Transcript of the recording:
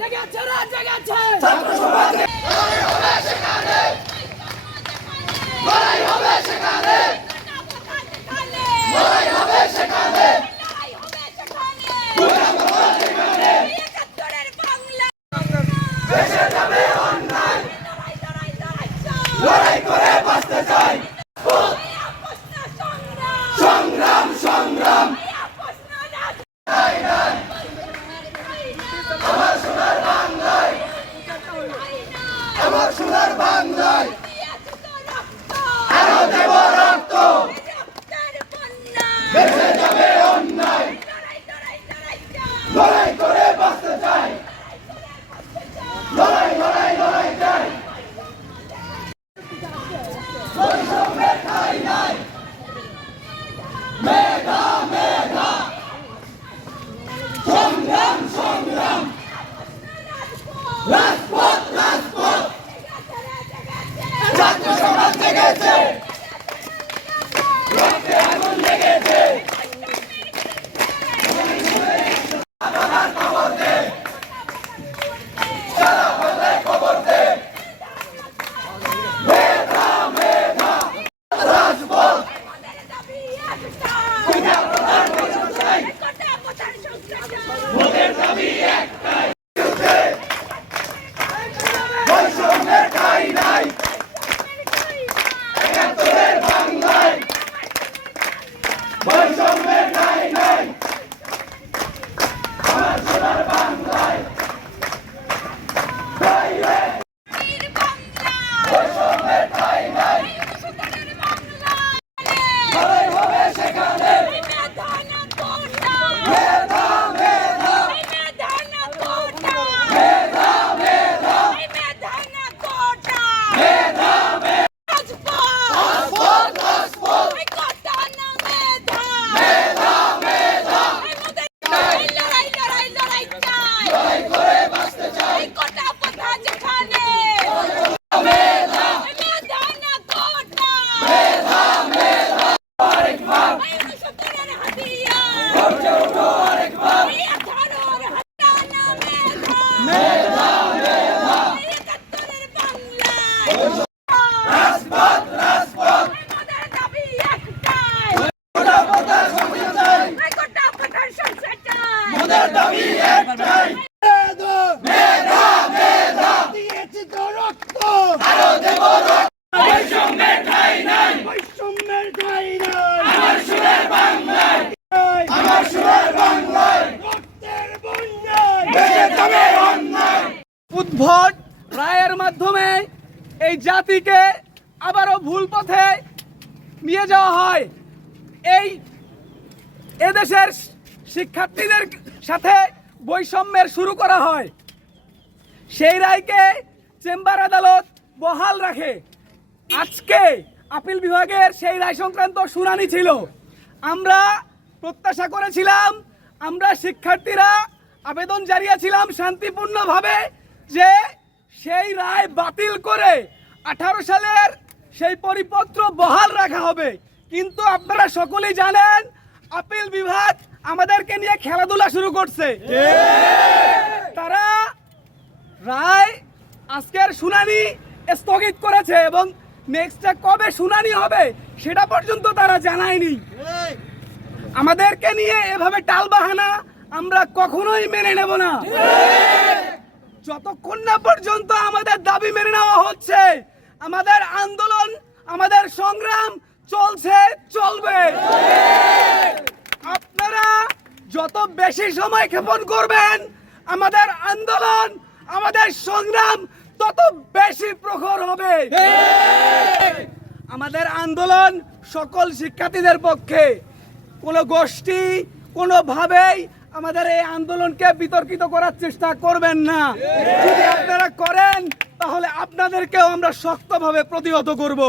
জেগেছে রে জেগেছে লড়াই হবে সেখানে লড়াই হবে সেখানে দেশে যাবে অন্যায় লড়াই করে বাঁচতে চাই সংগ্রাম সংগ্রাম আমার সোনার বাংলায় আমার সোনার বাংলায়। উদ্ভট রায়ের মাধ্যমে এই জাতিকে আবারও ভুল পথে নিয়ে যাওয়া হয়। এই এদেশের শিক্ষার্থীদের সাথে বৈষম্যের শুরু করা হয়। সেই রায়কে চেম্বার আদালত বহাল রাখে। আজকে আপিল বিভাগের সেই রায় সংক্রান্ত শুনানি ছিল। আমরা প্রত্যাশা করেছিলাম, আমরা শিক্ষার্থীরা আবেদন জানিয়েছিলাম শান্তিপূর্ণভাবে। যে সেই রায় বাতিল করে আঠারো সালের সেই পরিপত্র বহাল রাখা হবে। কিন্তু আপনারা সকলেই জানেন, আপিল বিভাগ আমাদেরকে নিয়ে খেলাধুলা শুরু করছে। তারা রায় আজকের শুনানি স্থগিত করেছে এবং নেক্সটটা কবে শুনানি হবে সেটা পর্যন্ত তারা জানায়নি। আমাদেরকে নিয়ে এভাবে টালবাহানা আমরা কখনোই মেনে নেব না। যতক্ষণ না পর্যন্ত আমাদের দাবি মেনে নেওয়া হচ্ছে, আমাদের আন্দোলন, আমাদের সংগ্রাম চলছে, চলবে। আপনারা যত বেশি সময় ক্ষেপণ করবেন, আমাদের আন্দোলন, আমাদের সংগ্রাম তত বেশি প্রখর হবে। আমাদের আন্দোলন সকল শিক্ষার্থীদের পক্ষে। কোনো গোষ্ঠী কোনোভাবেই আমাদের এই আন্দোলনকে বিতর্কিত করার চেষ্টা করবেন না। যদি আপনারা করেন, তাহলে আপনাদেরকেও আমরা শক্তভাবে প্রতিহত করব।